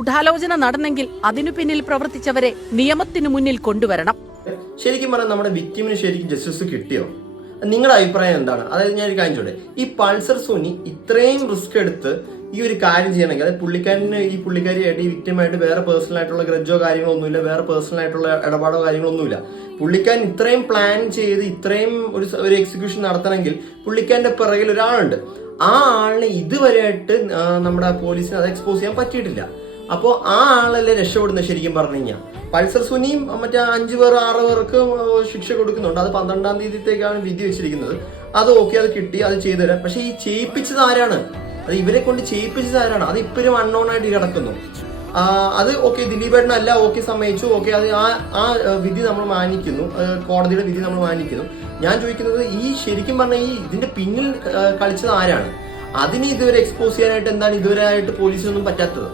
ഗൂഢാലോചന നടന്നെങ്കിൽ അതിനു പിന്നിൽ പ്രവർത്തിച്ചവരെ നിയമത്തിനു മുന്നിൽ കൊണ്ടുവരണം. ശരിക്കും പറഞ്ഞാൽ നമ്മുടെ വിക്ടിമിന് ശരിക്കും ജസ്റ്റിസ് കിട്ടിയോ? നിങ്ങളുടെ അഭിപ്രായം എന്താണ്? അതായത് ഞാൻ ഒരു കാര്യം ചോട്ടെ, ഈ പൾസർ സുനി ഇത്രയും റിസ്ക് എടുത്ത് ഈ ഒരു കാര്യം ചെയ്യണമെങ്കിൽ അതായത് പുള്ളിക്കാരിയായിട്ട് ഈ വിക്ടിമായിട്ട് വേറെ പേഴ്സണൽ ആയിട്ടുള്ള ഗ്രജോ കാര്യങ്ങളോ ഒന്നുമില്ല, വേറെ പേഴ്സണൽ ആയിട്ടുള്ള ഇടപാടോ കാര്യങ്ങളൊന്നുമില്ല. പുള്ളിക്കാരൻ ഇത്രയും പ്ലാൻ ചെയ്ത് ഇത്രയും ഒരു എക്സിക്യൂഷൻ നടത്തണമെങ്കിൽ പുള്ളിക്കാരന്റെ പിറകിൽ ഒരാളുണ്ട്. ആ ആളിനെ ഇതുവരെയായിട്ട് നമ്മുടെ പോലീസിന് അത് എക്സ്പോസ് ചെയ്യാൻ പറ്റിയിട്ടില്ല. അപ്പോൾ ആ ആളല്ലേ രക്ഷപ്പെടുന്നത്? ശരിക്കും പറഞ്ഞു കഴിഞ്ഞാൽ പൾസർ സുനിയും മറ്റേ 5 പേർ 6 പേർക്ക് ശിക്ഷ കൊടുക്കുന്നുണ്ട്. അത് 12-ാം തീയതിത്തേക്കാണ് വിധി വെച്ചിരിക്കുന്നത്. അത് ഓക്കെ, അത് കിട്ടി, അത് ചെയ്തു തരാം. പക്ഷെ ഈ ചെയ്യിപ്പിച്ചത് ആരാണ്? അത് ഇവരെ കൊണ്ട് ചെയ്യിപ്പിച്ചത് ആരാണ്? അത് ഇപ്പോഴും അൺനോൺ ആയിട്ട് കിടക്കുന്നു. അത് ഓക്കെ, ദിലീപേട്ടനല്ല, ഓക്കെ സമ്മതിച്ചു, ഓക്കെ, അത് ആ വിധി നമ്മൾ മാനിക്കുന്നു, കോടതിയുടെ വിധി നമ്മൾ മാനിക്കുന്നു. ഞാൻ ചോദിക്കുന്നത്, ഈ ശരിക്കും പറഞ്ഞാൽ ഈ ഇതിന്റെ പിന്നിൽ കളിച്ചത് ആരാണ്? അതിന് ഇതുവരെ എക്സ്പോസ് ചെയ്യാനായിട്ട് എന്താണ് ഇതുവരെ ആയിട്ട് പോലീസിനൊന്നും പറ്റാത്തത്?